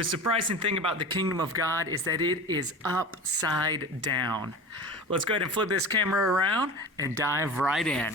The surprising thing about the kingdom of God is that it is upside down. Let's go ahead and flip this camera around and dive right in.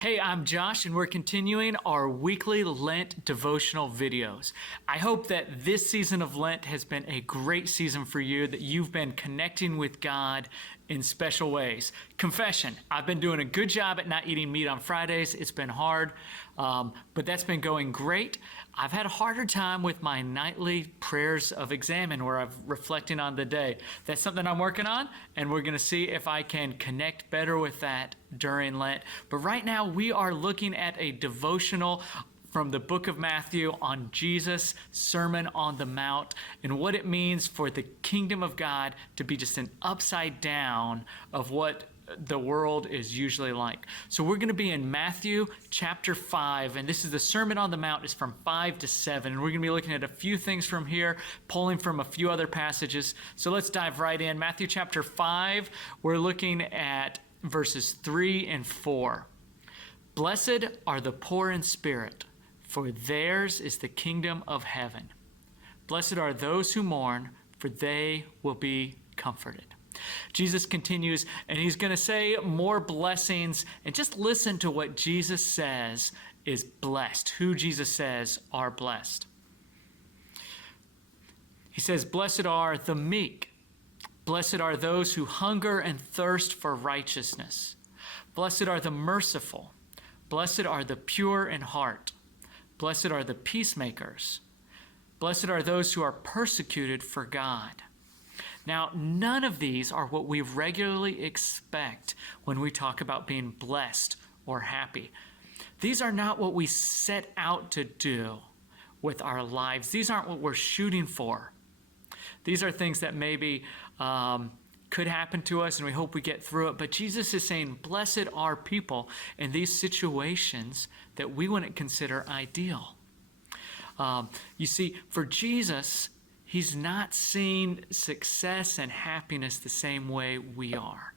Hey, I'm Josh, and we're continuing our weekly Lent devotional videos. I hope that this season of Lent has been a great season for you, that you've been connecting with God in special ways. Confession, I've been doing a good job at not eating meat on Fridays. It's been hard, but that's been going great. I've had a harder time with my nightly prayers of examine where I'm reflecting on the day. That's something I'm working on, and we're going to see if I can connect better with that during Lent. But right now we are looking at a devotional from the book of Matthew on Jesus' Sermon on the Mount and what it means for the kingdom of God to be just an upside down of what the world is usually like. So we're going to be in Matthew chapter 5, and this is the Sermon on the Mount. It's from 5 to 7, and we're going to be looking at a few things from here, pulling from a few other passages. So let's dive right in. Matthew chapter 5, we're looking at verses 3 and 4. Blessed are the poor in spirit, for theirs is the kingdom of heaven. Blessed are those who mourn, for they will be comforted. Jesus continues, and he's going to say more blessings, and just listen to what Jesus says is blessed, who Jesus says are blessed. He says, blessed are the meek. Blessed are those who hunger and thirst for righteousness. Blessed are the merciful. Blessed are the pure in heart. Blessed are the peacemakers. Blessed are those who are persecuted for God. Now, none of these are what we regularly expect when we talk about being blessed or happy. These are not what we set out to do with our lives. These aren't what we're shooting for. These are things that maybe could happen to us, and we hope we get through it. But Jesus is saying, blessed are people in these situations that we wouldn't consider ideal. You see, for Jesus, he's not seeing success and happiness the same way we are.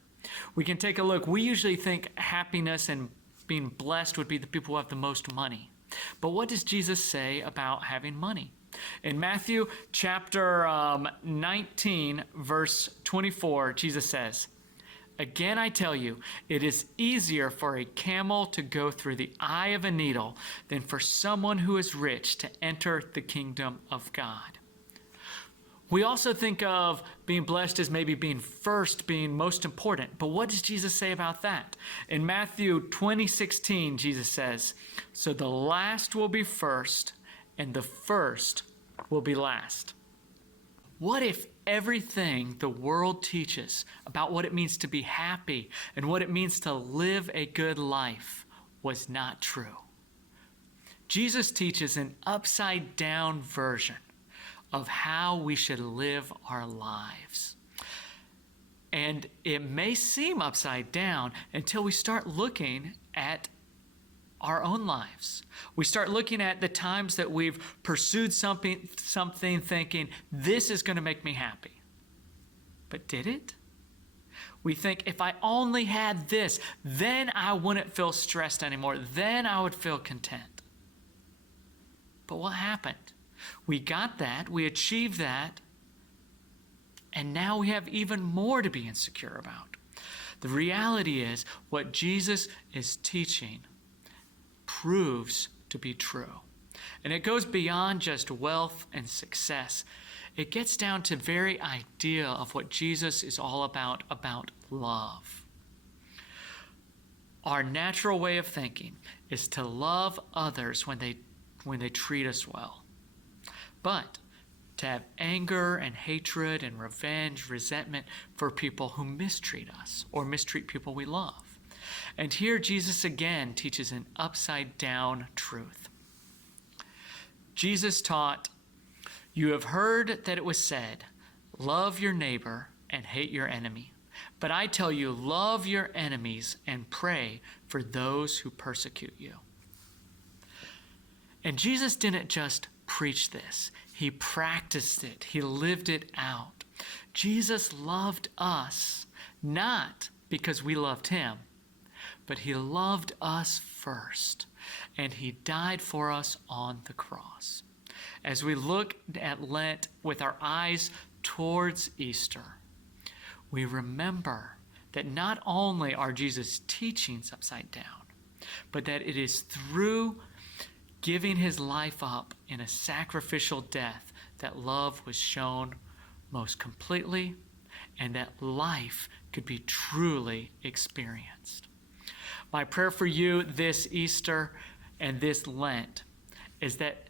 We can take a look. We usually think happiness and being blessed would be the people who have the most money. But what does Jesus say about having money? In Matthew chapter 19, verse 24, Jesus says, again, I tell you, it is easier for a camel to go through the eye of a needle than for someone who is rich to enter the kingdom of God. We also think of being blessed as maybe being first, being most important. But what does Jesus say about that? In Matthew 20:16, Jesus says, so the last will be first, and the first will be last. What if everything the world teaches about what it means to be happy and what it means to live a good life was not true? Jesus teaches an upside down version of how we should live our lives. And it may seem upside down until we start looking at our own lives. We start looking at the times that we've pursued something thinking, this is going to make me happy. But did it? We think, if I only had this, then I wouldn't feel stressed anymore. Then I would feel content. But what happened? We got that, we achieved that, and now we have even more to be insecure about. The reality is, what Jesus is teaching proves to be true. And it goes beyond just wealth and success. It gets down to the very idea of what Jesus is all about love. Our natural way of thinking is to love others when they treat us well. But to have anger and hatred and revenge, resentment for people who mistreat us or mistreat people we love. And here Jesus again teaches an upside down truth. Jesus taught, you have heard that it was said, love your neighbor and hate your enemy. But I tell you, love your enemies and pray for those who persecute you. And Jesus didn't just preach this. He practiced it. He lived it out. Jesus loved us, not because we loved him, but he loved us first, and he died for us on the cross. As we look at Lent with our eyes towards Easter, we remember that not only are Jesus' teachings upside down, but that it is through giving his life up in a sacrificial death that love was shown most completely and that life could be truly experienced. My prayer for you this Easter and this Lent is that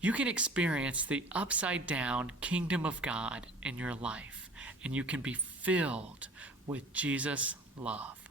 you can experience the upside down kingdom of God in your life, and you can be filled with Jesus' love.